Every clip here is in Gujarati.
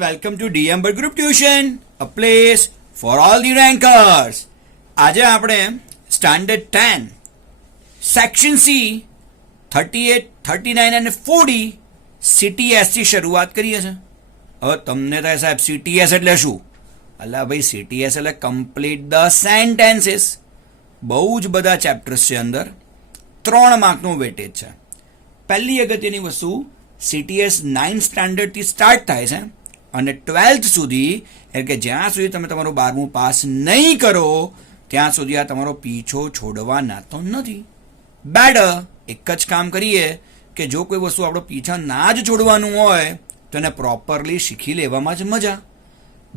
and welcome to DM Bird Group Tuition, a place for all the rankers. આજે આપણે સ્ટાન્ડર્ડ 10 સેક્શન સી 38, 39 અને 40 CTS થી શરૂઆત કરીએ છીએ. હવે તમને થાય સાહેબ CTS એટલે શું? અલા ભાઈ CTS એટલે કમ્પ્લીટ ધ સેન્ટેન્સીસ. બહુ જ બધા ચેપ્ટર્સ છે અંદર, 3 માર્કનું વેટેજ છે. પહેલી અગત્યની વસ્તુ, CTS 9 સ્ટાન્ડર્ડથી સ્ટાર્ટ થાય છે અને 12th સુધી, એટલે કે જ્યાં સુધી તમે તમારું 12મું પાસ નહીં કરો ત્યાં સુધી આ તમારો પીછો છોડવાના તો નથી. બેડર એક જ કામ કરીએ કે જો કોઈ વસ્તુ આપણો પીછા ના જ છોડવાનું હોય તો એને પ્રોપરલી શીખી લેવામાં જ મજા.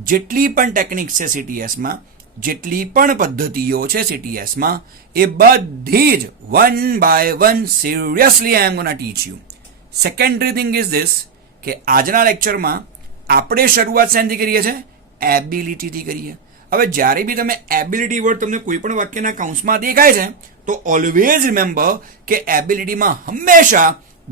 જેટલી પણ ટેકનિક્સ છે CTSમાં, જેટલી પણ પદ્ધતિઓ છે CTSમાં, એ બધી જ 1 by 1 seriously I am gonna teach you. Secondary thing is this કે આજના લેક્ચરમાં આપણે શરૂઆત શેનાથી કરીએ છીએ? એબિલિટીથી કરીએ. હવે જ્યારે બી તમે એબિલિટી વર્ડ તમને કોઈ પણ વાક્યના કૌંસમાં દેખાય છે તો ઓલવેઝ રિમેમ્બર કે એબિલિટીમાં હંમેશા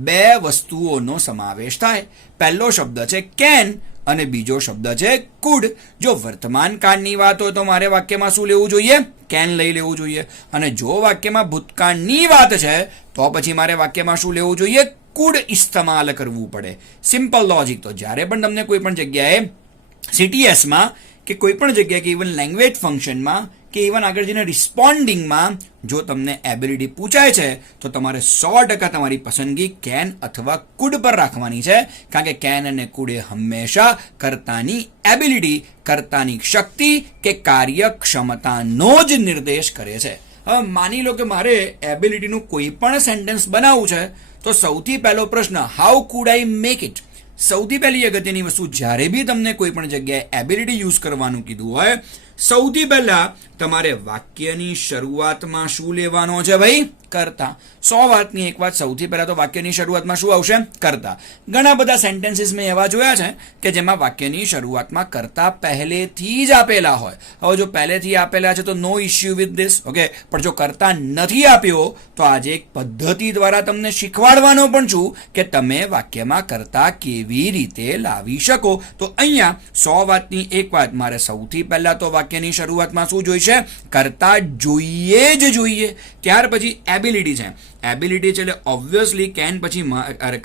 2 વસ્તુઓનો સમાવેશ થાય. પહેલો શબ્દ છે કેન અને બીજો શબ્દ છે કુડ. જો વર્તમાન કાળની વાત હોય તો મારે વાક્યમાં શું લેવું જોઈએ? કેન લઈ લેવું જોઈએ. અને જો વાક્યમાં ભૂતકાળની વાત છે તો પછી મારે વાક્યમાં શું લેવું જોઈએ? કુડ ઇસ્તેમાલ કરવું પડે. Simple logic. તો જ્યારે પણ તમને કોઈ પણ જગ્યાએ CTSમાં કે કોઈ પણ જગ્યાએ કે ઇવન લેંગ્વેજ ફંક્શનમાં કે ઇવન આગળ જઈને રિસ્પોન્ડિંગમાં જો તમને એબિલિટી પૂછાય છે તો તમારે 100% તમારી પસંદગી કેન અથવા કુડ પર રાખવાની છે. કારણ કે કેન અને કુડ એ હંમેશા કર્તાની એબિલિટી, કર્તાની શક્તિ કે કાર્યક્ષમતાનો જ નિર્દેશ કરે છે. હવે માની લો કે મારે એબિલિટીનું કોઈ પણ સેન્ટેન્સ બનાવવું છે તો સૌથી પહેલો પ્રશ્ન, how food I make it? સૌથી પહેલી અગત્યની વસ્તુ, જ્યારે બી તમને કોઈ પણ જગ્યાએ એબિલિટી યુઝ કરવાનું કીધું હોય, સૌથી પહેલા તમારે વાક્યની શરૂઆતમાં શું લેવાનો છે ભાઈ? કર્તા. 100 વાતની એક વાત, સૌથી પહેલા તો વાક્યની શરૂઆતમાં શું આવશે? કર્તા. ઘણા બધા સેન્ટેન્સીસ મેં એવા જોયા છે કે જેમાં વાક્યની શરૂઆતમાં કર્તા પહેલેથી જ આપેલા હોય. હવે જો પહેલેથી આપેલા છે તો નો ઇશ્યુ વિથ ધીસ, ઓકે. પણ જો કર્તા નથી આપ્યો તો આજે એક પદ્ધતિ દ્વારા તમને શીખવાડવાનો પણ છું કે તમે વાક્યમાં કર્તા કેવી રીતે લાવી શકો. તો અહીંયા 100 વાતની એક વાત, મારે સૌથી પહેલા તો વાક્યની શરૂઆતમાં શું જોઈશે? કર્તા જોઈએ જ જોઈએ. ત્યાર પછી એબિલિટી છે. એબિલિટી છે એટલે ઓબ્વિયસલી કેન પછી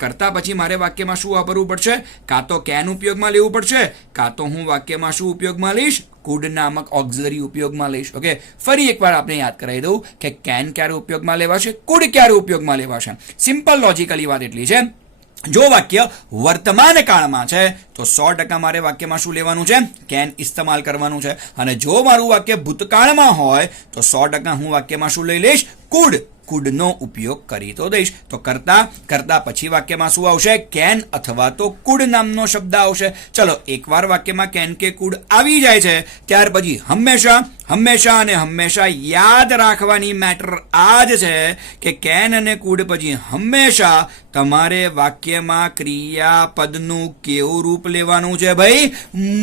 કરતા પછી મારે વાક્યમાં શું વાપરવું પડશે? કાં તો કેન ઉપયોગમાં લેવું પડશે, કાં તો હું વાક્યમાં શું ઉપયોગમાં લઈશ? કુડ નામક ઓક્ઝિલરી ઉપયોગમાં લઈશ. ઓકે, ફરી એકવાર આપણે યાદ કરાવી દઉં કે કેન ક્યારે ઉપયોગમાં લેવાશે, કુડ ક્યારે ઉપયોગમાં લેવાશે. સિમ્પલ લોજિકલી વાત એટલી છે, જો વાક્ય વર્તમાન કાળમાં છે તો 100% મારે વાક્યમાં શું લેવાનું છે? કેન ઇસ્તેમાલ કરવાનું છે. અને જો મારું વાક્ય ભૂતકાળમાં હોય તો 100% હું વાક્યમાં શું લઈ લઈશ? કુડ. કુડનો ઉપયોગ કરી તો દઈશ. તો કરતા પછી વાક્યમાં શું આવશે? કેન અથવા તો કુડ નામનો શબ્દ આવશે. ચલો, એકવાર વાક્યમાં કેન કે કુડ આવી જાય છે ત્યાર પછી હંમેશા અને હંમેશા યાદ રાખવાની મેટર આ જ છે કે કેન અને કુડ પછી હંમેશા તમારે વાક્યમાં ક્રિયાપદનું કેવું રૂપ લેવાનું છે ભાઈ?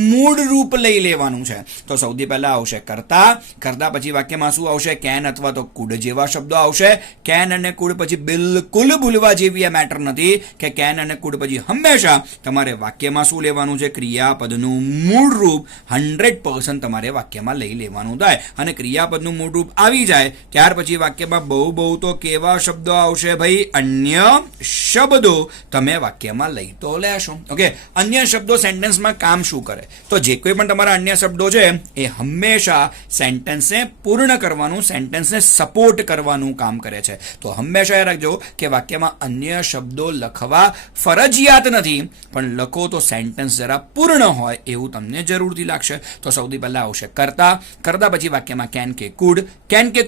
મૂળ રૂપ લઈ લેવાનું છે. તો સૌથી પહેલા આવશે કર્તા પછી વાક્યમાં શું આવશે? કેન અથવા તો કુડ જેવા શબ્દો આવશે. કેન અને કુડ પછી બિલકુલ ભૂલવા જેવી આ મેટર નથી કે કેન અને કુડ પછી હંમેશા તમારે વાક્યમાં શું લેવાનું છે? ક્રિયાપદનું મૂળ રૂપ 100% તમારે વાક્યમાં લઈ લેવાનું થાય. અને ક્રિયાપદનું મૂળ રૂપ આવી જાય ત્યાર પછી વાક્યમાં બહુ તો કેવા શબ્દો આવશે ભાઈ? અન્ય શબ્દો તમે વાક્યમાં લઈ તો લેશો. ઓકે, અન્ય શબ્દો સેન્ટેન્સમાં કામ શું કરે? તો જે કોઈ પણ તમારા અન્ય શબ્દો છે એ હંમેશા સેન્ટેન્સને પૂર્ણ કરવાનું, સેન્ટેન્સને સપોર્ટ કરવાનું કામ કરે છે. તો હંમેશા યાદ રાખજો કે વાક્યમાં અન્ય શબ્દો લખવા ફરજિયાત નથી, પણ લખો તો સેન્ટેન્સ જરા પૂર્ણ હોય એવું તમને જરૂરથી લાગશે. તો સૌથી પહેલા આવશે કરતા પછી વાક્યમાં કેન કે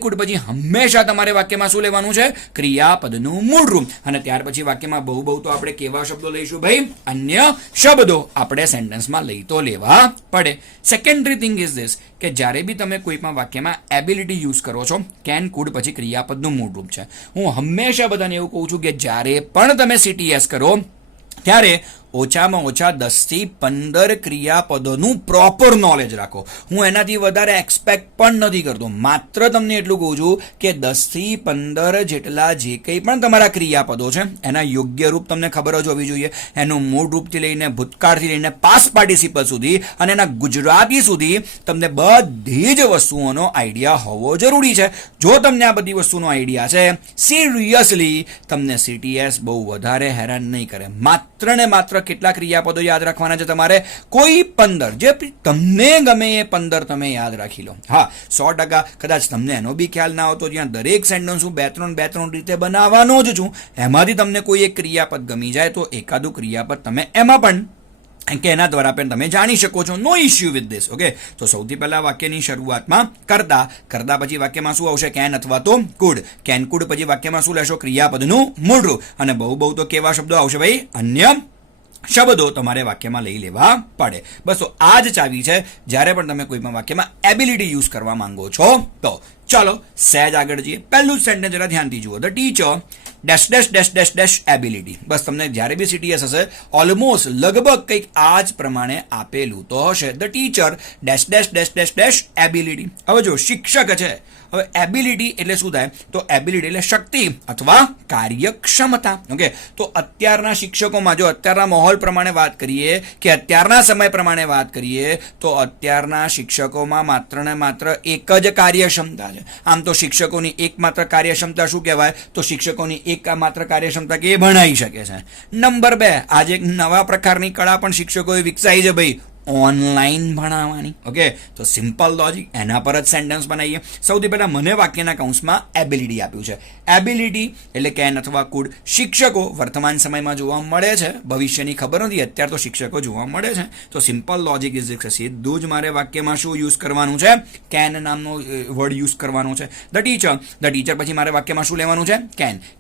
કુડ પછી હંમેશા તમારે વાક્યમાં શું લેવાનું છે? ક્રિયાપદનું મૂળ રૂપ. અને ત્યાર પછી વાક્યમાં બહુ તો આપણે કેવા શબ્દો લઈશું ભાઈ? અન્ય શબ્દો આપણે સેન્ટેન્સમાં લઈ તો લેવા પડે. સેકન્ડરી થિંગ ઇઝ ધીસ કે જ્યારે બી તમે કોઈ પણ વાક્યમાં એબિલિટી યુઝ કરો છો, કેન કુડ પછી ક્રિયાપદનું મૂળ રૂપ છે. હું હંમેશા બધાને એવું કહું છું કે જ્યારે પણ તમે CTS કરો ત્યારે ઓછામાં ઓછા 10 થી 15 ક્રિયાપદોનું પ્રોપર નોલેજ રાખો. હું એનાથી વધારે એક્સપેક્ટ પણ નથી કરતો, માત્ર તમને એટલું કહું છું કે 10 થી 15 જેટલા જે કંઈ પણ તમારા ક્રિયાપદો છે એના યોગ્ય રૂપ તમને ખબર જ હોવી જોઈએ. એનું મૂળ રૂપથી લઈને ભૂતકાળથી લઈને પાસ્ટ પાર્ટિસિપલ સુધી અને એના ગુજરાતી સુધી તમને બધી જ વસ્તુઓનો આઈડિયા હોવો જરૂરી છે. જો તમને આ બધી વસ્તુનો આઈડિયા છે, સિરિયસલી તમને CTS બહુ વધારે હેરાન નહીં કરે. માત્ર ને માત્ર કેટલા ક્રિયાપદો યાદ રાખવાના છે તમારે? કોઈ 15, જે તમને ગમે એ 15 તમે યાદ રાખી લો. હા, 100% કદાચ તમને એનો બી ખ્યાલ ના આવતો, જ્યાં દરેક સેન્ટેન્સ હું 2-3 રીતે બનાવવાનો જ છું. એમાંથી તમને કોઈ એક ક્રિયાપદ ગમી જાય તો એકાદું ક્રિયાપદ તમે એમાં પણ કે એના દ્વારા પણ તમે જાણી શકો છો. નો ઇશ્યુ વિથ ધીસ. ઓકે, તો સૌથી પહેલા વાક્યની શરૂઆતમાં કરતા પછી વાક્યમાં શું આવશે? કેન અથવા તો કુડ. કેન કુડ પછી વાક્યમાં શું લેશો? ક્રિયાપદનું મૂળ રૂપ. અને બહુ તો કેવા શબ્દો આવશે ભાઈ? અન્ય શબ્દો તમારે વાક્યમાં લઈ લેવા પડે. બસ તો આ જ ચાવી છે જ્યારે પણ તમે કોઈ પણ વાક્યમાં એબિલિટી યુઝ કરવા માંગો છો તો. ચાલો સહેજ આગળ જઈએ. પહેલું સેન્ટેન્સ જરા ધ્યાનથી જુઓ. The teacher dash dash dash dash dash ability. બસ તમને જ્યારે બી CTS હશે ઓલમોસ્ટ લગભગ કંઈક આ જ પ્રમાણે આપેલું તો હશે. The teacher dash dash dash dash dash ability. હવે જો શિક્ષક છે, હવે એબિલિટી એટલે શું થાય? તો એબિલિટી એટલે શક્તિ અથવા કાર્યક્ષમતા. ઓકે, તો અત્યારના શિક્ષકોમાં જો અત્યારના માહોલ પ્રમાણે વાત કરીએ કે અત્યારના સમય પ્રમાણે વાત કરીએ તો અત્યારના શિક્ષકોમાં માત્ર ને માત્ર એક જ કાર્યક્ષમતા છે. આમ તો શિક્ષકોની એકમાત્ર કાર્યક્ષમતા શું કહેવાય? તો શિક્ષકોની એકમાત્ર કાર્યક્ષમતા કે એ ભણાવી શકે છે. નંબર 2, આજે એક નવા પ્રકારની કળા પણ શિક્ષકોએ વિકસાવી છે ભાઈ, ઓનલાઈન ભણાવવાની. ઓકે, તો સિમ્પલ લોજિક, એના પર જ સેન્ટેન્સ બનાવીએ. સૌથી પહેલા મને વાક્યના કૌંસમાં એબિલિટી આપ્યું છે. એબિલિટી એટલે કેન અથવા કુડ. શિક્ષકો વર્તમાન સમયમાં જોવા મળે છે, ભવિષ્યની ખબર નથી, અત્યારે તો શિક્ષકો જોવા મળે છે. તો સિમ્પલ લોજિક ઇઝ સીધું જ મારે વાક્યમાં શું યુઝ કરવાનું છે? કેન નામનો વર્ડ યુઝ કરવાનો છે. ધ ટીચર પછી મારે વાક્યમાં શું લેવાનું છે?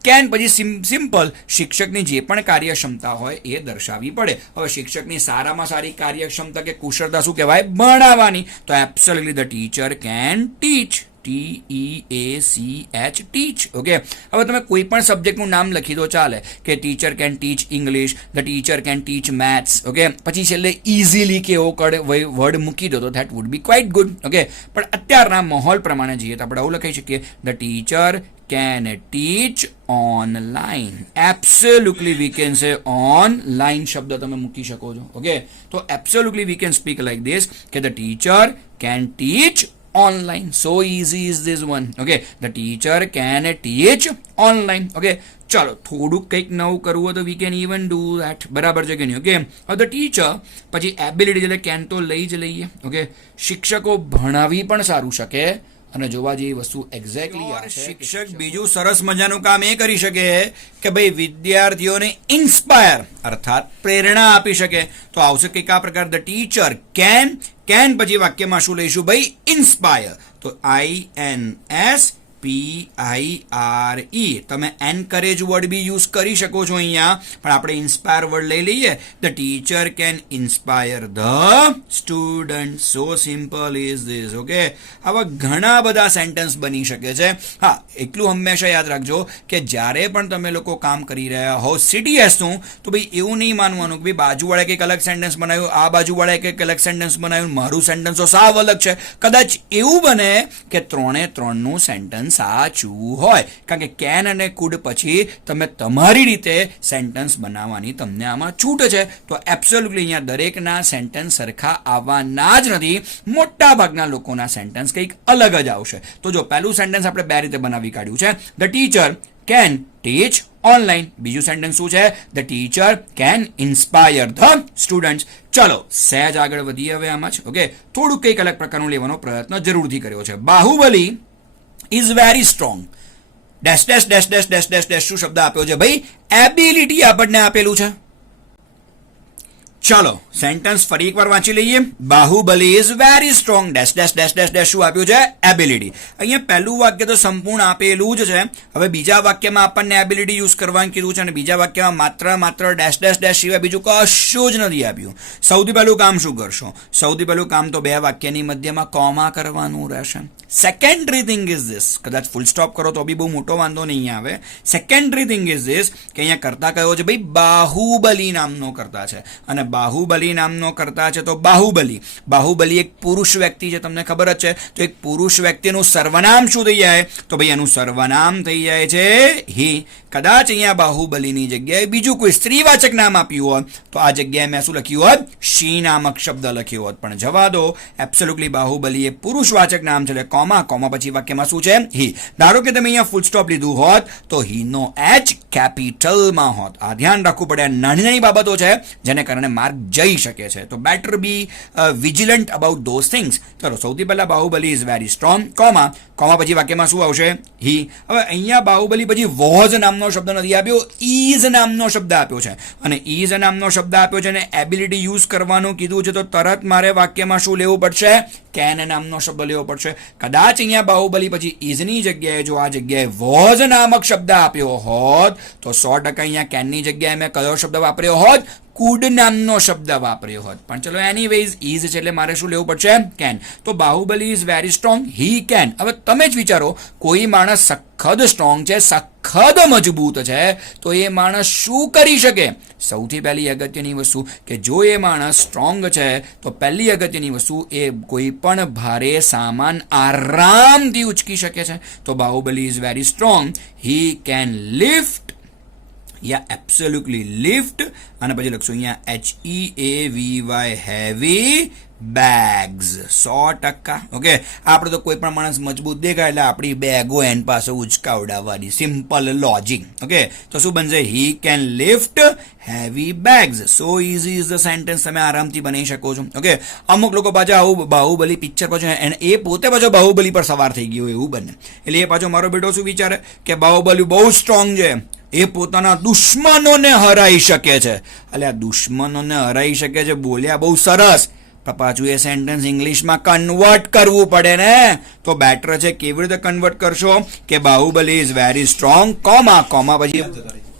કેન પછી સિમ્પલ શિક્ષકની જે પણ કાર્યક્ષમતા હોય એ દર્શાવવી પડે. હવે શિક્ષકની સારામાં સારી કાર્યક્ષમતા કે કુશળતા શું કહેવાય? ભણાવવાની. તો absolutely the teacher can teach. TEACH teach. Okay, હવે તમે કોઈ પણ સબ્જેક્ટનું નામ લખી દો ચાલે, કે teacher can teach English, the teacher can teach maths. Okay, પછી છેલ્લે ઇઝીલી કે એવો વર્ડ મૂકી દો તો that would be quite good. Okay, પણ અત્યારના માહોલ પ્રમાણે જઈએ તો આપણે આવું લખી શકીએ, the teacher can teach online. Absolutely we can say online શબ્દ તમે મૂકી શકો છો. ઓકે, તો absolutely we can speak like this કે the teacher can teach online. So easy is this one. Okay, the teacher can teach online. Okay, ચાલો થોડુંક કંઈક નવું કરવું હોય તો we can even do that. બરાબર છે કે નહીં? ઓકે, હવે ધ ટીચર પછી એબિલિટી એટલે કેન તો લઈ જ લઈએ. ઓકે, શિક્ષકો ભણાવી પણ સારું શકે અને જોવા જેવી વસ્તુ એક્ઝેક્ટલી શિક્ષક બીજું સરસ મજાનું કામ એ કરી શકે કે ભાઈ વિદ્યાર્થીઓને ઇન્સ્પાયર અર્થાત પ્રેરણા આપી શકે. તો આવશે કંઈક આ પ્રકાર, ધ ટીચર કેન પછી વાક્યમાં શું લઈશું ભાઈ? ઇન્સ્પાયર. તો INSPIRE. તમે એનકરેજ વર્ડ બી યુઝ કરી શકો છો અહીંયા, પણ આપણે ઇન્સ્પાયર વર્ડ લઈ લઈએ. The teacher can inspire the student. So simple is this. Okay, આવા ઘણા બધા સેન્ટેન્સ બની શકે છે. હા, એટલું હંમેશા યાદ રાખજો કે જ્યારે પણ તમે લોકો કામ કરી રહ્યા હો CTSનું, તો ભાઈ એવું નહીં માનવાનું કે ભાઈ બાજુવાળાએ કંઈક અલગ સેન્ટેન્સ બનાવ્યું, આ બાજુવાળાએ કંઈક અલગ સેન્ટેન્સ બનાવ્યું, મારું સેન્ટેન્સ તો સાવ અલગ છે. કદાચ એવું બને કે 3નું સેન્ટેન્સ સાચું હોય, કારણ કે કેન અને કુડ પછી તમે તમારી રીતે સેન્ટેન્સ બનાવવાની તમને આમાં છૂટ છે. તો એબ્સોલ્યુટલી અહીંયા દરેકના સેન્ટેન્સ સરખા આવવાના જ નથી. મોટા ભાગના લોકોના સેન્ટેન્સ કંઈક અલગ જ આવશે. તો જો પહેલું સેન્ટેન્સ આપણે 2 રીતે બનાવી કાઢ્યું છે. The teacher can teach online. બીજું સેન્ટેન્સ શું છે? The teacher can inspire the students. ચલો સહેજ આગળ વધીએ હવે આમાં જ. ઓકે, થોડુંક કંઈક અલગ પ્રકારનું લેવાનો પ્રયત્ન જરૂરથી કર્યો છે. Baahubali is very strong. Dash dash dash dash dash dash dash શું શબ્દ આપ્યો છે ભાઈ? એબિલિટી આપણને આપેલું છે. ચાલો સેન્ટેન્સ ફરી એકવાર વાંચી લઈએ. Baahubali is very strong dash dash dash dash dash શું આપ્યું છે? એબિલિટી. અહીંયા પહેલું વાક્ય તો સંપૂર્ણ આપેલું જ છે. હવે બીજા વાક્યમાં આપણને એબિલિટી યુઝ કરવાનું કીધું છે અને બીજા વાક્યમાં માત્ર ડેશ ડેશ ડેશ સિવાય બીજું કશું જ નથી આપ્યું. સૌથી પહેલું કામ શું કરશો? સૌથી પહેલું કામ તો બે વાક્યની મધ્યમાં કોમા કરવાનું રહેશે. સેકન્ડરી થિંગ ઇઝ ધીસ, કદાચ ફૂલ સ્ટોપ કરો તો બી બહુ મોટો વાંધો નહીં આવે. સેકન્ડરી થિંગ ઇઝ ધીસ કે અહીંયા કરતા કયો છે ભાઈ? બાહુબલી નામનો કરતા છે અને બાહુબલી નામનો કરતા છે તો બાહુબલી એક પુરુષ વ્યક્તિ છે, તમને ખબર જ છે. તો એક પુરુષ વ્યક્તિનું સર્વનામ શું થઈ જાય? તો ભાઈ એનું સર્વનામ થઈ જાય છે હી. કદાચ અહીંયા બાહુબલીની જગ્યાએ બીજું કોઈ સ્ત્રીવાચક નામ આપ્યું હોત તો આ જગ્યાએ મેં શું લખ્યું હોત? શી નામક શબ્દ લખ્યો હોત. પણ જવા દો, એબ્સોલ્યુટલી બાહુબલી એ પુરુષવાચક નામ છે એટલે કોમા પછી વાક્યમાં શું છે? હી. ધારો કે તમે અહીંયા ફૂલ સ્ટોપ લીધું હોત તો હીનો એચ કેપિટલમાં હોત. આ ધ્યાન રાખવું પડે. નાની નાની બાબતો છે જેને કારણે માર્ક જઈ શકે છે. તો better be vigilant about those things. ચલો, સૌથી પહેલા Baahubali is very strong, comma પછી વાક્યમાં શું આવશે? હી. હવે અહીંયા બાહુબલી પછી વોઝ નામનો શબ્દ નથી આપ્યો, ઇઝ નામનો શબ્દ આપ્યો છે અને ઇઝ નામનો શબ્દ આપ્યો છે અને એબિલિટી યુઝ કરવાનું કીધું છે તો તરત મારે વાક્યમાં શું લેવું પડશે? કેન નામનો શબ્દ લેવો પડશે. કદાચ અહીંયા બાહુબલી પછી ઇઝની જગ્યાએ જો આ જગ્યાએ વોઝ નામક શબ્દ આપ્યો હોત તો 100% અહીંયા કેનની જગ્યાએ મેં કયો શબ્દ વાપર્યો હોત? કુડ નામનો શબ્દ વાપર્યો હોત. પણ ચલો એનીવેઝ ઇઝ છે એટલે મારે શું લેવું પડશે? કેન. તો Baahubali is very strong, he can. હવે તમે જ વિચારો, કોઈ માણસ સખત સ્ટ્રોંગ છે, સખત મજબૂત છે, તો એ માણસ શું કરી શકે? સૌથી પહેલી અગત્યની વસ્તુ કે જો એ માણસ સ્ટ્રોંગ છે તો પહેલી અગત્યની વસ્તુ એ કોઈ પણ ભારે સામાન આરામથી ઉચકી શકે છે. તો Baahubali is very strong, he can lift absolutely lift અને પછી લખશું અહીંયા HEAVY heavy bags. 100%. ઓકે, આપણે તો કોઈ પણ માણસ મજબૂત દેખાય એટલે આપણી બેગો એન પાસે ઉચકાવડાવવાની. Simple logic. ઓકે, તો શું બનશે? He can lift heavy bags. So easy is the sentence. તમે આરામથી બનાવી શકો છો. ઓકે, અમુક લોકો પાછા આવું બાહુબલી પિક્ચર પાછું એને એ પોતે પાછો બાહુબલી પર સવાર થઈ ગયો એવું બને. એટલે એ પાછો મારો બેટો શું વિચારે કે બાહુબલી બહુ સ્ટ્રોંગ છે, એ પોતાના દુશ્મનોને હરાઈ શકે છે. એટલે આ દુશ્મનોને હરાઈ શકે છે બોલ્યા બહુ સરસ, પણ પાછું એ સેન્ટેન્સ ઇંગ્લિશમાં કન્વર્ટ કરવું પડે ને. તો બેટર છે કેવી રીતે કન્વર્ટ કરશો કે Bahubali is very strong, comma પછી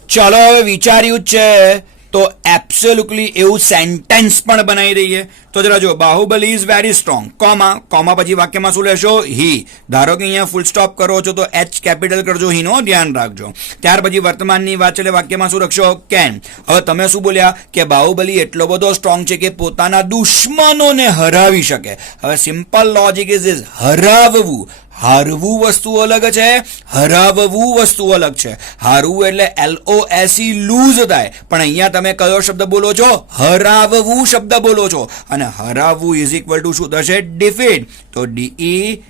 ચલો હવે વિચાર્યું જ છે તો એબ્સોલ્યુટલી એવું સેન્ટેન્સ પણ બનાવી દઈએ. તો જરા જો, Baahubali is very strong, comma પછી વાક્યમાં શું લેશો? હી. ધારો કે અહીંયા ફૂલ સ્ટોપ કરો છો તો એચ કેપિટલ કરજો, હીનો ધ્યાન રાખજો. ત્યાર પછી વર્તમાનની વાત એટલે વાક્યમાં શું લખશો? કેન. હવે તમે શું બોલ્યા કે બાહુબલી એટલો બધો સ્ટ્રોંગ છે કે પોતાના દુશ્મનોને હરાવી શકે. હવે સિમ્પલ લોજિક ઇઝ હરાવવું. હારવું વસ્તુ અલગ છે, હરાવવું વસ્તુ અલગ છે. હારવું એટલે LOSE લૂઝ થાય, પણ અહીંયા તમે કયો શબ્દ બોલો છો? હરાવવું શબ્દ બોલો છો અને હરાવવું ઇઝ ઇક્વલ ટુ શું થશે? ડિફીટ. તો DEFEAT.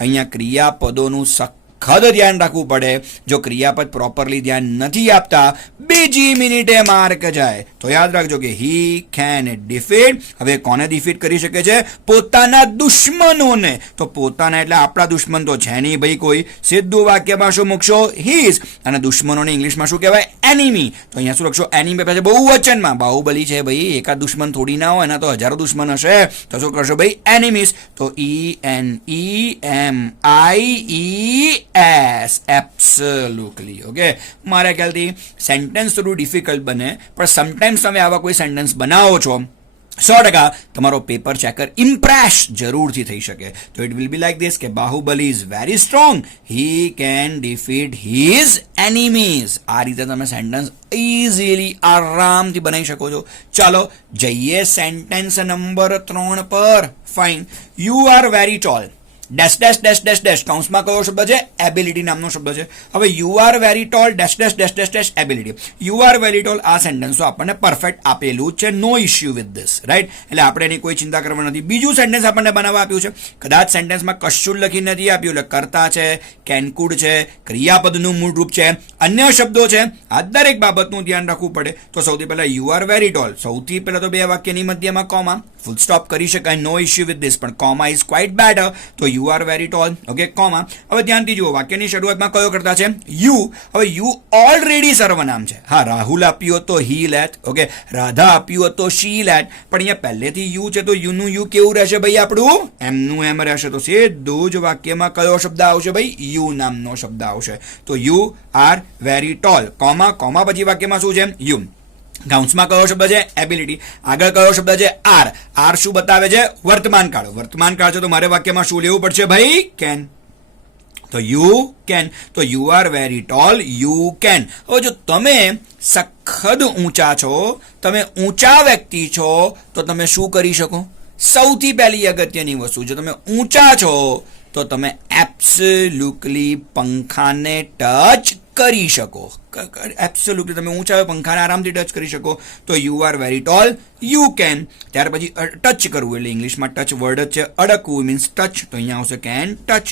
અહીંયા ક્રિયાપદોનું ખદ ધ્યાન રાખવું પડે. જો ક્રિયાપદ પ્રોપરલી ધ્યાન નથી આપતા બીજી મિનિટે માર્ક જાય. તો યાદ રાખજો કે હી કેન ડિફીટ. હવે કોને ડિફીટ કરી શકે છે? પોતાના દુશ્મનોને. તો પોતાના એટલે આપણા દુશ્મન તો છે નહીં ભાઈ કોઈ. સીધું વાક્યમાં શું મૂકશો? હીઝ. અને દુશ્મનોને ઇંગ્લિશમાં શું કહેવાય? એનિમી. તો અહીંયા શું લખશો? એનિમી પછી બહુવચનમાં. બાહુબલી છે ભાઈ, એકાદ દુશ્મન થોડી ના હોય, એના તો હજારો દુશ્મન હશે. તો શું કરશો ભાઈ? એનિમીઝ. તો ENEMIE એબ્સોલ્યુટલી. ઓકે, મારા ખ્યાલથી સેન્ટેન્સ થોડું ડિફિકલ્ટ બને, પણ સમટાઈમ્સ તમે આવા કોઈ સેન્ટેન્સ બનાવો છો 100% તમારો પેપર ચેકર ઇમ્પ્રેસ જરૂરથી થઈ શકે. તો it will be like this કે Bahubali is very strong, he can defeat his enemies. આ રીતે તમે સેન્ટેન્સ ઇઝીલી આરામથી બનાવી શકો છો. ચાલો જઈએ સેન્ટેન્સ નંબર 3 પર. Fine. You are very tall dash dash dash dash dash કૌંસમાં કયો શબ્દ છે? એબિલિટી નામનો શબ્દ છે. હવે you are very tall dash dash dash dash dash ability. You are very tall આ સેન્ટેન્સ તો આપણને પરફેક્ટ આપેલું છે, no issue with this, right. એટલે આપણે એની કોઈ ચિંતા કરવાની નથી. બીજું સેન્ટેન્સ આપણને બનાવવા આપ્યું છે, કદાચ સેન્ટેન્સમાં કશું લખી નથી આપ્યું, એટલે કરતા છે, કેનકુડ છે, ક્રિયાપદનું મૂળ રૂપ છે, અન્ય શબ્દો છે. આ દરેક બાબતનું ધ્યાન રાખવું પડે. તો સૌથી પહેલા યુ આર વેરી ટોલ. સૌથી પહેલા તો બે વાક્યની મધ્યમાં કોમા, ફૂલ સ્ટોપ કરી શકાય, નો ઇશ્યુ વિથ ધીસ, પણ કોમા ઇઝ ક્વાઇટ બેટર. તો you are very tall. Okay, comma. હવે ધ્યાનથી જુઓ, વાક્યની શરૂઆતમાં કયો કરતા છે? યુ. હવે યુ ઓલરેડી સર્વનામ છે. હા, રાહુલ આપ્યું હોત તો હી લેટ, ઓકે, રાધા આપ્યું હોત તો શી લેટ, પણ અહીંયા પહેલેથી યુ છે તો યુનું યુ કેવું રહેશે ભાઈ? આપણું એમનું એમ રહેશે. તો સીધું જ વાક્યમાં કયો શબ્દ આવશે ભાઈ? યુ નામનો શબ્દ આવશે. તો you are very tall, comma, comma પછી વાક્યમાં શું છે? યુ. કાઉન્સમાં કયો શબ્દ છે? એબિલિટી. આગળ કયો શબ્દ છે? આર. આર શું બતાવે છે? વર્તમાન કાળ. વર્તમાન કાળ છે તો મારે વાક્યમાં શું લેવું પડશે ભાઈ? કેન. તો યુ કેન. તો you are very tall, you can. હવે જો તમે સખત ઊંચા છો, તમે ઊંચા વ્યક્તિ છો, તો તમે શું કરી શકો? સૌથી પહેલી અગત્યની વસ્તુ, જો તમે ઊંચા છો તો તમે એબ્સોલ્યુટલી પંખાને ટચ કરી શકો. એબ્સોલ્યુટલી તમે ઊંચા હોય, પંખાને આરામથી ટચ કરી શકો. તો you are very tall, you can. ત્યાર પછી ટચ કરવું, એટલે ઇંગ્લિશમાં ટચ વર્ડ જ છે. અડકવું મીન્સ ટચ, તો અહીંયા આવશે can touch,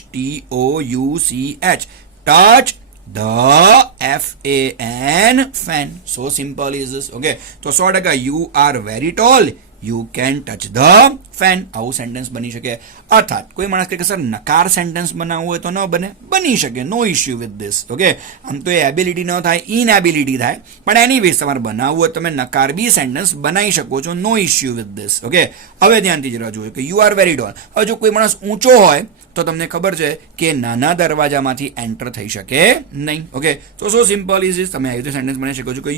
TOUCH, touch the FAN, fan. So simple is this. Okay, તો 100% you are very tall, you can touch the fan. આવું સેન્ટેન્સ બની શકે. અર્થાત કોઈ માણસ કહે કે સર નકાર સેન્ટેન્સ બનાવવું હોય તો ન બને? બની શકે, નો ઇશ્યુ વિથ ધીસ. ઓકે, આમ તો એ એબિલિટી ન થાય, ઇનએબિલિટી થાય, પણ એનીવેઝ તમારે બનાવવું હોય તમે નકાર બી સેન્ટેન્સ બનાવી શકો છો, નો ઇશ્યુ વિથ ધીસ. ઓકે, હવે ધ્યાનથી જરા જોઈએ કે યુ આર વેરી ટોલ. હવે જો કોઈ માણસ ઊંચો હોય તો તમને ખબર છે કે નાના દરવાજામાંથી એન્ટર થઈ શકે નહીં. ઓકે, તો સો સિમ્પલ ઇઝ ધીસ. તમે આવી રીતે સેન્ટેન્સ બનાવી શકો છો કે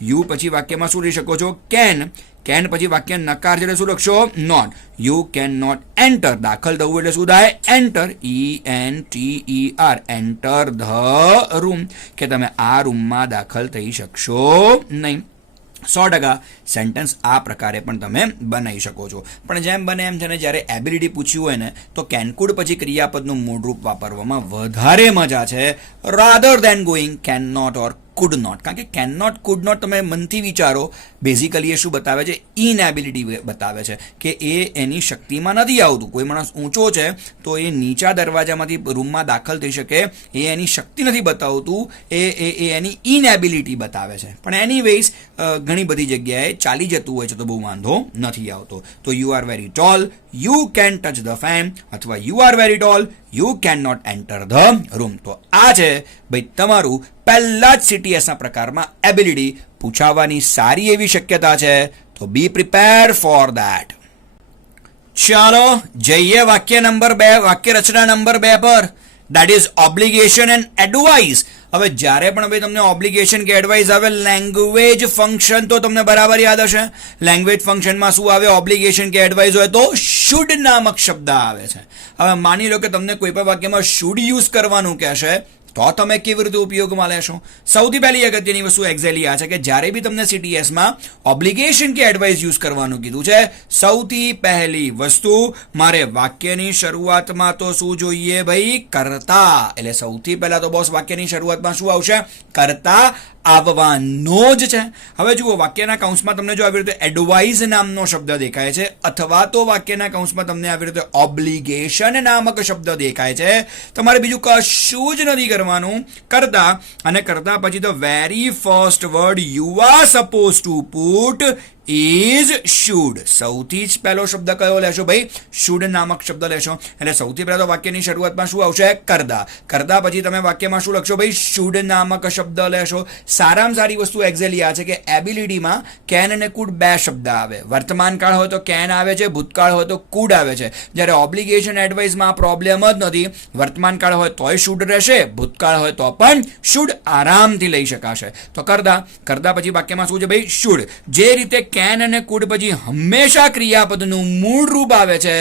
યુ પછી વાક્યમાં શું લઈ શકો છો? કેન. કેન પછી વાક્ય નકાર છે એટલે શું લખશો? Not. You can not enter. દાખલ થવું એટલે શું થાય? Enter. ENTER, enter the room, કે તમે આ રૂમમાં દાખલ થઈ શકશો નહીં. 100% સેન્ટેન્સ આ પ્રકારે પણ તમે બનાવી શકો છો. પણ જેમ બને એમ છે ને, જ્યારે એબિલિટી પૂછ્યું હોય ને તો કેનકુડ પછી ક્રિયાપદનું મૂળરૂપ વાપરવામાં વધારે મજા છે, rather than going can not or could not. કારણ કે કેન નોટ, કુડ નોટ તમે મનથી વિચારો, બેઝિકલી એ શું બતાવે છે? ઇનએબિલિટી બતાવે છે કે એ એની શક્તિમાં નથી આવતું. કોઈ માણસ ઊંચો છે તો એ નીચા દરવાજામાંથી રૂમમાં દાખલ થઈ શકે, એ એની શક્તિ નથી બતાવતું, એ એની ઇનએબિલિટી બતાવે છે. પણ એનીવેઝ ઘણી બધી જગ્યાએ ચાલી જતું હોય છે તો બહુ વાંધો નથી આવતો. તો you are very tall, you can touch the fan, અથવા you are very tall, you can not enter the room. તો આ છે ભાઈ તમારું પહેલા જ CTS ના પ્રકારમાં એબિલિટી પૂછાવાની સારી એવી શક્યતા છે. તો બી પ્રિપેર ફોર ધેટ. ચાલો જઈએ વાક્ય નંબર 2, વાક્ય રચના નંબર 2 પર. That is obligation and advice. હવે જ્યારે પણ ભાઈ તમને ઓબ્લિગેશન કે એડવાઇસ આવે, લેંગ્વેજ ફંક્શન તો તમને બરાબર યાદ હશે. લેંગ્વેજ ફંક્શનમાં શું આવે? ઓબ્લિગેશન કે એડવાઇસ હોય તો શુડ નામક શબ્દ આવે છે. હવે માની લો કે તમને કોઈ પણ વાક્યમાં શુડ યુઝ કરવાનું કહેશે, તો તમે કેવી રીતે ઉપયોગમાં લેશો? સૌથી પહેલી અગત્યની વસ્તુ એક્ઝેક્ટલી આ છે કે જ્યારે બી તમને CTSમાં ઓબ્લિગેશન કે એડવાઇસ યુઝ કરવાનું કીધું છે, સૌથી પહેલી વસ્તુ મારે વાક્યની શરૂઆતમાં તો શું જોઈએ ભાઈ? કર્તા. એટલે સૌથી પહેલા તો બોસ વાક્યની શરૂઆતમાં શું આવશે? કર્તા આવવાનો જ છે. હવે જુઓ, વાક્યના કૌંસમાં તમને જો આવી રીતે એડવાઇઝ નામનો શબ્દ દેખાય છે, અથવા તો વાક્યના કૌંસમાં તમને આવી રીતે ઓબ્લિગેશન નામક શબ્દ દેખાય છે, તમારે બીજું કશું જ નથી કરવાનું. કરતા, અને કરતા પછી તો very first word you are suppose two put is should. સૌથી જ પહેલો શબ્દ કયો લેશો ભાઈ? શુડ નામક શબ્દ લેશો. એટલે સૌથી પહેલા તો વાક્યની શરૂઆતમાં શું આવશે? કરતા. કરતા પછી તમે વાક્યમાં શું લખશો ભાઈ? શુડ નામક શબ્દ લેશો. સારામાં સારી વસ્તુ એક્ઝેક્ટલી આ છે કે એબિલિટીમાં કેન અને કુડ 2 શબ્દ આવે. વર્તમાન કાળ હોય તો કેન આવે છે, ભૂતકાળ હોય તો કુડ આવે છે. જ્યારે ઓબ્લિગેશન એડવાઇસમાં આ પ્રોબ્લેમ જ નથી. વર્તમાન કાળ હોય તોય શુડ રહેશે, ભૂતકાળ હોય તો પણ શુડ આરામથી લઈ શકાશે. તો કરતા. કરતા પછી વાક્યમાં શું છે ભાઈ? શુડ. જે રીતે કેન અને કુડ પછી હંમેશા ક્રિયાપદનું મૂળ રૂપ આવે છે,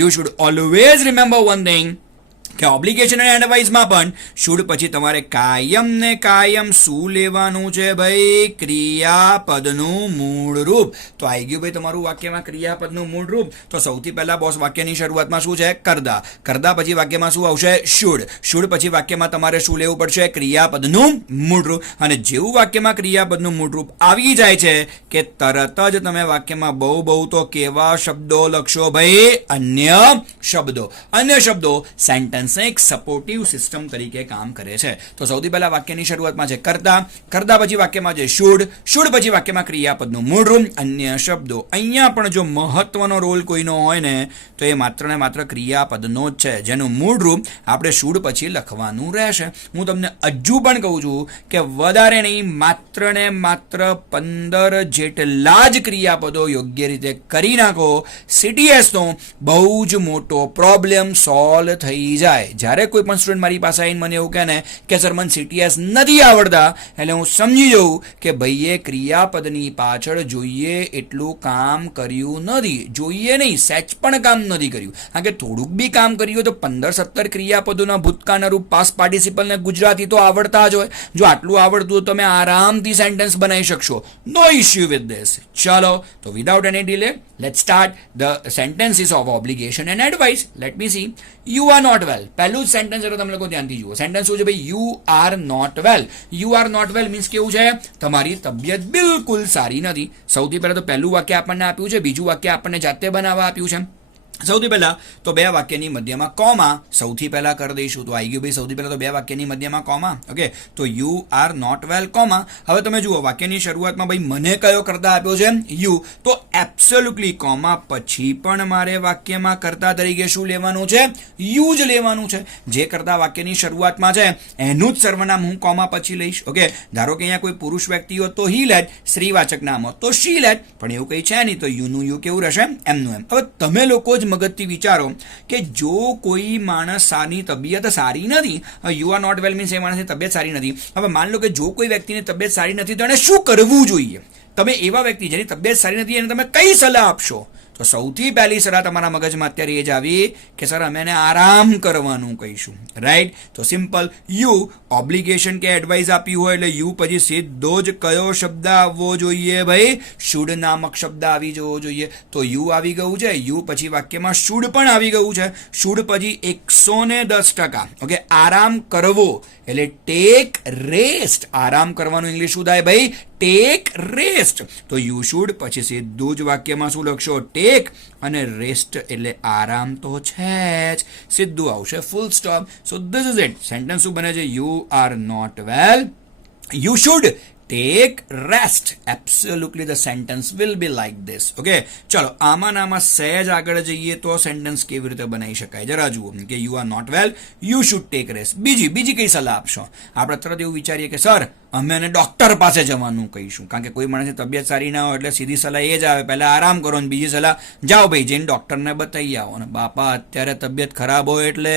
you should always remember one thing કે ઓબ્લિગેશન અને એડવાઇસમાં પણ શુડ પછી તમારે કાયમ ને કાયમ શું લેવાનું છે ભાઈ? ક્રિયાપદનું મૂળ રૂપ. તો આવી ગયું ભાઈ તમારું વાક્યમાં ક્રિયાપદનું મૂળ રૂપ. તો સૌથી પહેલા બોસ વાક્યની શરૂઆતમાં શું છે? કરતા. કરતા પછી વાક્યમાં શું આવશે? શુડ. શુડ પછી વાક્યમાં તમારે શું લેવું પડશે? ક્રિયાપદનું મૂળ રૂપ. અને જેવું વાક્યમાં ક્રિયાપદનું મૂળ રૂપ આવી જાય છે કે તરત જ તમે વાક્યમાં બહુ તો કેવા શબ્દો લખશો ભાઈ? અન્ય શબ્દો. અન્ય શબ્દો સેન્ટેન્સ સેન્ટેન્સને એક સપોર્ટિવ સિસ્ટમ તરીકે કામ કરે છે. તો સૌથી પહેલા વાક્યની શરૂઆતમાં છે કરતા, કરતા પછી વાક્યમાં છે શુડ, શુડ પછી વાક્યમાં ક્રિયાપદનું મૂળ રૂપ, અન્ય શબ્દો. અહીંયા પણ જો મહત્વનો રોલ કોઈનો હોય ને તો એ માત્ર ને માત્ર ક્રિયાપદનો જ છે, જેનું મૂળ રૂપ આપણે શુડ પછી લખવાનું રહેશે. હું તમને હજુ પણ કહું છું કે વધારે નહીં, માત્ર ને માત્ર 15 જેટલા જ ક્રિયાપદો યોગ્ય રીતે કરી નાખો, CTS નો બહુ જ મોટો પ્રોબ્લેમ સોલ્વ થઈ જાય. જ્યારે કોઈ પણ સ્ટુડન્ટ મારી પાસે આવીને મને એવું કહે ને કે સર મને CTS નથી આવડતા, એટલે હું સમજી જઉં કે ભાઈએ ક્રિયાપદની પાછળ જોઈએ એટલું કામ કર્યું નથી. જોઈએ નહીં, સેચ પણ કામ નથી કર્યું. કારણ કે થોડુંક બી કામ કર્યું હોય તો 15-17 ક્રિયાપદોના ભૂતકાળના રૂપ, પાસ્ટ પાર્ટિસિપલ ને ગુજરાતી તો આવડતા જ હોય. જો આટલું આવડતું હોય તો તમે આરામથી સેન્ટેન્સ બનાવી શકશો. No issue with this. ચાલો, તો without any delay let's start the sentences of obligation and advice. Let me see. You are not well. પહેલું જ સેન્ટેન્સ તમે લોકો ધ્યાનથી જુઓ. સેન્ટેન્સ શું છે ભાઈ? You are not well. You are not well means કેવું છે? તમારી તબિયત બિલકુલ સારી નથી. સૌથી પહેલા તો પહેલું વાક્ય આપણને આપ્યું છે, બીજું વાક્ય આપણને જાતે બનાવવા આપ્યું છે. સૌથી પહેલા તો બે વાક્યની મધ્યમાં કોમા સૌથી પહેલા કરી દઈશું. તો આવી ગયું ભાઈ, સૌથી પહેલા તો બે વાક્યની મધ્યમાં કોમા. ઓકે, તો you are not well comma. હવે તમે જુઓ વાક્યની શરૂઆતમાં ભાઈ મને કયો કરતા આપ્યો છે? યુ. તો એબ્સોલ્યુટલી કોમા પછી પણ મારે વાક્યમાં કરતા તરીકે શું લેવાનું છે? યુ જ લેવાનું છે. જે કરતા વાક્યની શરૂઆતમાં છે એનું જ સર્વનામ હું કોમા પછી લઈશ. ઓકે, ધારો કે અહીંયા કોઈ પુરુષ વ્યક્તિ હોત તો હી લેટ, સ્ત્રીવાચક નામ હોત તો શી લેટ, પણ એવું કંઈ છે નહીં, તો યુનું યુ કેવું રહેશે? એમનું એમ. હવે તમે લોકો જ મગજથી વિચારો કે જો કોઈ માણસની તબિયત સારી નથી, you are not well means એ માણસની તબિયત સારી નથી. હવે માન લો કે જો કોઈ વ્યક્તિની તબિયત સારી નથી તો એને શું કરવું જોઈએ? તમે એવા વ્યક્તિ જેની તબિયત સારી નથી એને તમે કઈ સલાહ આપશો? તો સૌથી પહેલી સલાહ તમારા મગજમાં અત્યારે એ જ આવી કે સર અમે એને આરામ કરવાનું કહીશું. રાઈટ? તો સિમ્પલ. યુ ઓબ્લિગેશન કે એડવાઇસ આપ્યું હોય એટલે યુ પછી સીધો જ કયો શબ્દ આવવો જોઈએ ભાઈ? શુડ નામક શબ્દ આવી જવો જોઈએ. તો યુ આવી ગયું છે. યુ પછી વાક્યમાં શુડ પણ આવી ગયું છે. શુડ પછી 110%. ઓકે, આરામ કરવો એટલે ટેક રેસ્ટ. આરામ કરવાનું ઇંગ્લિશ શું થાય ભાઈ? Tech rest. તો યુ શુડ પછી સીધું જ વાક્યમાં શું લખશો? ટેક, અને રેસ્ટ એટલે આરામ તો છે જ, સીધું આવશે full stop. So this is it. Sentence શું બને છે? You are not well, you should take rest. Absolutely the sentence will be like this. Okay, ચલો આમાં સહેજ આગળ જઈએ તો સેન્ટેન્સ કેવી રીતે બનાવી શકાય જરા જુઓ કે you are not well, you should take rest. બીજી કઈ સલાહ આપશો? આપણે તરત એવું વિચારીએ કે સર અમે એને ડોક્ટર પાસે જવાનું કહીશું. કારણ કે કોઈ માણસની તબિયત સારી ના હોય એટલે સીધી સલાહ એ જ આવે, પહેલા આરામ કરો, ને બીજી સલાહ જાઓ ભાઈ જઈને ડોક્ટરને બતાવી આવો. અને બાપા અત્યારે તબિયત ખરાબ હોય એટલે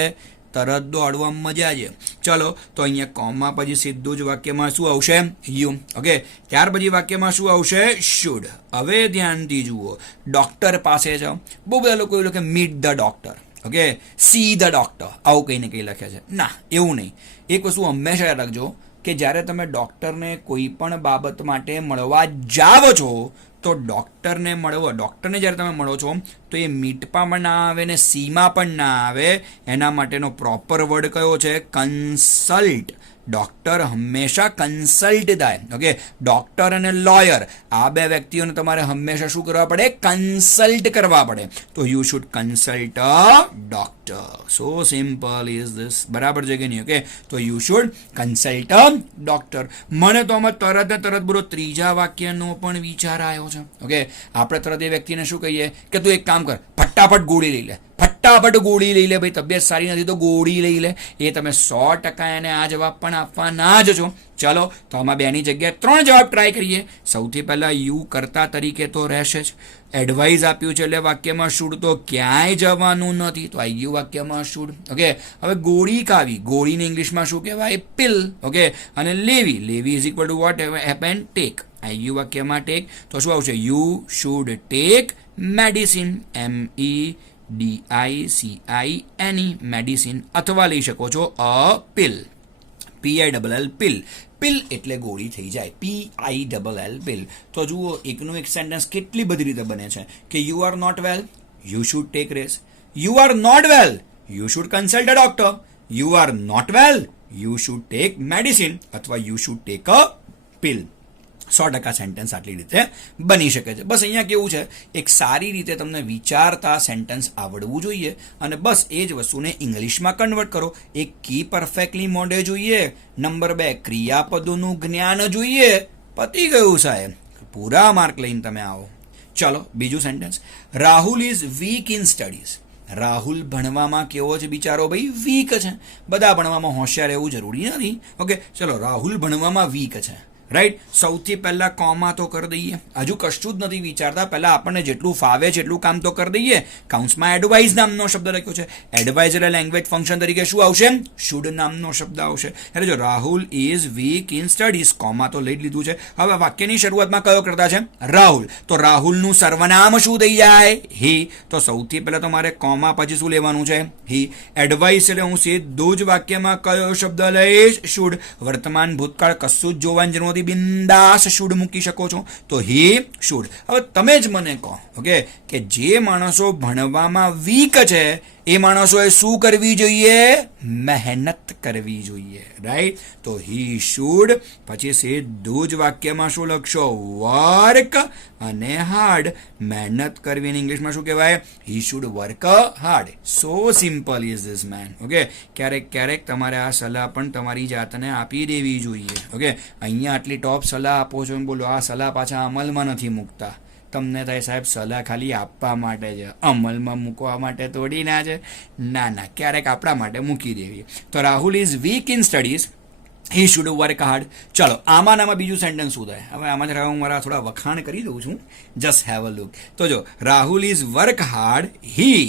તરત દોડવામાં મજા છે. ચલો, તો અહીંયા કોમા પછી સીધું જ વાક્યમાં શું આવશે? યુ. ઓકે, ત્યાર પછી વાક્યમાં શું આવશે? શુડ. હવે ધ્યાનથી જુઓ, ડોક્ટર પાસે જાઓ. બહુ બધા લોકો એવું લખે meet the doctor. Okay, see the doctor, આવું કંઈ ને કંઈ લખે છે. ના, એવું નહીં. એક વસ્તુ હંમેશા યાદ રાખજો કે જ્યારે તમે ડોક્ટરને કોઈ પણ બાબત માટે મળવા જાઓ છો તો ડોક્ટરને જ્યારે તમે મળો છો તો એ મીટમાં પણ ના આવે ને સીમાં પણ ના આવે. એના માટેનો પ્રોપર વર્ડ કયો છે? કન્સલ્ટ. ડોક્ટર હંમેશા કન્સલ્ટ થાય. ઓકે, ડોક્ટર અને લોયર આ બે વ્યક્તિઓને તમારે હંમેશા શું કરવા પડે? કન્સલ્ટ કરવા પડે. તો you should consult a doctor. So simple is this. બરાબર છે કે નહીં? ઓકે, તો you should consult a doctor. મને તો આમાં તરત બોલો ત્રીજા વાક્યનો પણ વિચાર આવ્યો છે. ઓકે, આપણે તરત એ વ્યક્તિને શું કહીએ કે તું એક કામ કર, ફટાફટ ગોળી લઈ લે, ફટાફટ ગોળી લઈ લે. ભાઈ તબિયત સારી નથી તો ગોળી લઈ લે. એ તમે 100% એને આ જવાબ પણ આપવાના જ છો. ચલો, તો આમાં બેની જગ્યાએ 3 જવાબ ટ્રાય કરીએ. સૌથી પહેલા યુ કરતા તરીકે તો રહેશે જ. એડવાઇસ આપ્યું છે એટલે વાક્યમાં શુડ તો ક્યાંય જવાનું નથી, તો આ યુ વાક્યમાં શુડ. ઓકે, હવે ગોળી ખાવી, ગોળીને ઇંગ્લિશમાં શું કહેવાય? પિલ. ઓકે, અને લેવી is equal to what happen? Take. આ યુ વાક્યમાં ટેક. તો શું આવશે? You should take medicine. MEDICINE medicine, અથવા લઈ શકો છો a pill. PILL pill. Pill એટલે ગોળી થઈ જાય. PILL pill. તો જુઓ એકનું એક સેન્ટેન્સ કેટલી બધી રીતે બને છે કે you are not well, you should take rest. You are not well, you should consult a doctor. You are not well, you should take medicine, અથવા you should take a pill. 100% sentence આટલી રીતે બની શકે છે. બસ અહીંયા કેવું છે, એક સારી રીતે તમને વિચારતા સેન્ટેન્સ આવડવું જોઈએ અને બસ એ જ વસ્તુને ઇંગ્લિશમાં કન્વર્ટ કરો. એક કી પરફેક્ટલી મોઢે જોઈએ, નંબર 2 ક્રિયાપદોનું જ્ઞાન જોઈએ, પતી ગયું સાહેબ, પૂરા માર્ક લઈને તમે આવો. ચલો બીજું sentence, Rahul is weak in studies. Rahul ભણવામાં કેવો છે બિચારો ભાઈ? વીક છે. બધા ભણવામાં હોશિયાર એવું જરૂરી નથી. ઓકે, ચલો રાહુલ ભણવામાં વીક છે, રાઈટ. સૌથી પહેલા કોમા તો કરી દઈએ, હજુ કશું જ નથી વિચારતા, પહેલા આપણને જેટલું ફાવે છે એટલું કામ તો કરી દઈએ. કાઉન્સમાં એડવાઇઝ નામનો શબ્દ લખ્યો છે, એડવાઇઝ એટલે લેંગ્વેજ ફંક્શન તરીકે શું આવશે? શુડ નામનો શબ્દ આવશે. એટલે જો Rahul is weak in studies, comma તો લઈ લીધું છે. હવે વાક્યની શરૂઆતમાં કયો કરતા છે? રાહુલ. તો રાહુલનું સર્વનામ શું થઈ જાય? હી. તો સૌથી પહેલા તો મારે કોમા પછી શું લેવાનું છે? હી. એડવાઇસ એટલે હું સીધું જ વાક્યમાં કયો શબ્દ લઈશ? શુડ. વર્તમાન ભૂતકાળ કશું જ જોવાની જરૂર, બિંદાસ શુડ મૂકી શકો છો, તો હી શુડ. હવે તમે જ મને કહો, ઓકે, કે જે માણસો ભણવામાં વીક છે એ માણસોએ શું કરવી જોઈએ? મહેનત કરવી જોઈએ, રાઈટ. તો હી શુડ પછી સીધું જ વાક્યમાં શું લખશો? વર્ક અને હાર્ડ. મહેનત કરવી ઇંગ્લિશમાં શું કહેવાય? He should work hard. So simple is this main. Okay, ક્યારેક ક્યારેક તમારે આ સલાહ પણ તમારી જાતને આપી દેવી જોઈએ. ઓકે, અહીંયા આટલી ટોપ સલાહ આપો છો, બોલો આ સલાહ પાછા અમલમાં નથી મૂકતા. તમને થાય સાહેબ સલાહ ખાલી આપવા માટે છે, અમલમાં મૂકવા માટે થોડી ના છે. ના ના, ક્યારેક આપણા માટે મૂકી દેવી. તો Rahul is weak in studies, he should work hard. ચલો આમાં બીજું સેન્ટેન્સ શું થાય? હવે આમાં જરા હું મારા થોડા વખાણ કરી દઉં છું, જસ્ટ હેવ અ લુક. તો જો રાહુલ ઇઝ વર્ક હાર્ડ, હી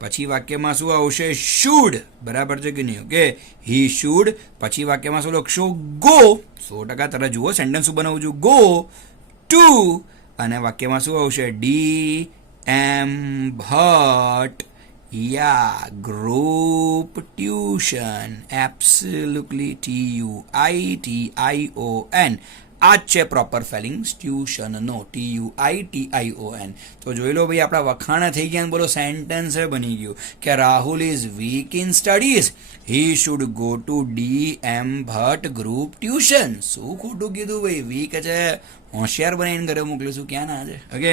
પછી વાક્યમાં શું આવશે? શુડ. બરાબર છે કે નહીં? ઓકે, હી શુડ પછી વાક્યમાં શું લખશો? ગો. 100% તરત જુઓ સેન્ટેન્સ શું બનાવું છું? Go to. અને વાક્યમાં શું આવશે? ડી એમ ભટ્ટ યા ગ્રુપ ટ્યુશન. Absolutely TUITION. આ જ છે પ્રોપર સ્પેલિંગ ટ્યુશનનો, TUITION. તો જોઈ લો ભાઈ, આપણા વખાણ થઈ ગયા, બોલો સેન્ટેન્સ બની ગયું કે Rahul is weak in studies, he should go to DM Bhatt group tuition. શું ખોટું કીધું ભાઈ? વીક છે, હોશિયાર બનાવીને ઘરે મોકલીશું, ક્યાં ના છે? ઓકે,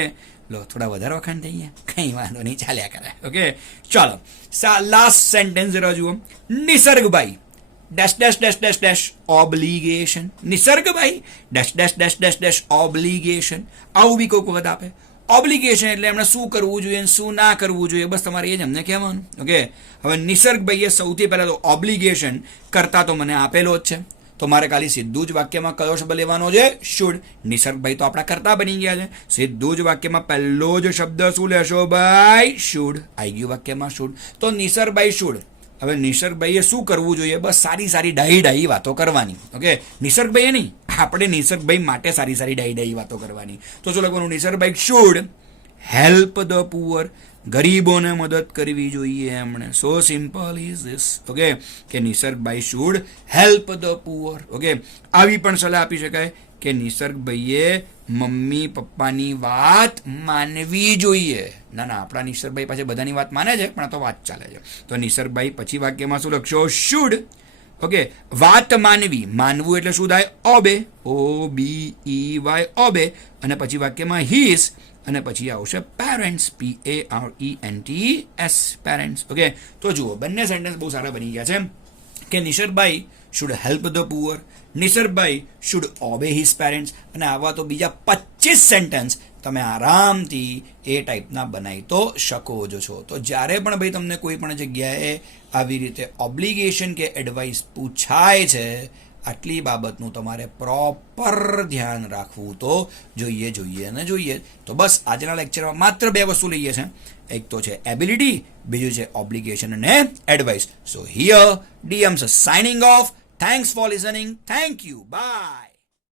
લો થોડા વધારે વખાણ થઈ ગયા, કંઈ વાંધો નહીં, ચાલ્યા કરે. ઓકે, ચાલો લાસ્ટ સેન્ટેન્સ જરા જુઓ. Nisargbhai dash dash dash dash dash obligation. Nisargbhai dash dash dash dash dash obligation. આવું બી કોઈક વખત આપે. ઓબ્લિગેશન એટલે એમણે શું કરવું જોઈએ અને શું ના કરવું જોઈએ, બસ તમારે એ જ અમને કહેવાનું. ઓકે, હવે નિસર્ગભાઈએ સૌથી પહેલાં તો ઓબ્લિગેશન કરતા તો મને આપેલો જ છે, તો મારે ખાલી સીધું જ વાક્યમાં કયો શબ્દ લેવાનો છે? શુડ. નિસર્ગભાઈ તો આપણા કરતા બની ગયા છે, સીધું જ વાક્યમાં પહેલો જ શબ્દ શું લેશો ભાઈ? શુડ. આવી ગયું વાક્યમાં શુડ. તો નિસર્ગભાઈ શુડ. હવે નિસર્ગભાઈએ શું કરવું જોઈએ? બસ સારી સારી ડાહી વાતો કરવાની. ઓકે, નિસર્ગભાઈએ નહીં, આપણે નિસર્ગભાઈ માટે સારી સારી ડાહી વાતો કરવાની. તો શું લખવાનું? Nisargbhai should help the poor. ગરીબોને મદદ કરવી જોઈએ એમણે. So simple is this. Okay, કે Nisargbhai should help the poor. Okay, આવી પણ સલાહ આપી શકાય કે નિસર્ગભાઈએ મમ્મી પપ્પાની વાત માનવી જોઈએ. ના ના, આપણા નિસર્ગભાઈ પાસે બધાની વાત માને છે, પણ આ તો વાત ચાલે છે. તો નિસર્ગભાઈ પછી વાક્યમાં શું લખશો? શુડ. ઓકે, વાત માનવી. માનવું એટલે શું થાય? ઓબે. OBEY obey. અને પછી વાક્યમાં હીસ અને પછી આવશે પેરેન્ટ્સ, PARENTS પેરેન્ટ્સ. ઓકે, તો જુઓ બંને સેન્ટેન્સ બહુ સારા બની ગયા છે કે Nisargbhai should help the poor, Nisargbhai should obey his parents. અને આવા તો બીજા 25 સેન્ટેન્સ તમે આરામથી એ ટાઈપના બનાવી તો શકો જ છો. તો જ્યારે પણ ભાઈ તમને કોઈ પણ જગ્યાએ આવી રીતે ઓબ્લિગેશન કે એડવાઇસ પૂછાય છે, આટલી બાબતનું તમારે પ્રોપર ધ્યાન રાખવું તો જોઈએ અને જોઈએ. તો બસ આજના લેક્ચરમાં માત્ર 2 વસ્તુ લઈએ છે. એક તો છે એબિલિટી, બીજું છે ઓબ્લિગેશન અને advice. So here DMs signing off. Thanks for listening. Thank you. By.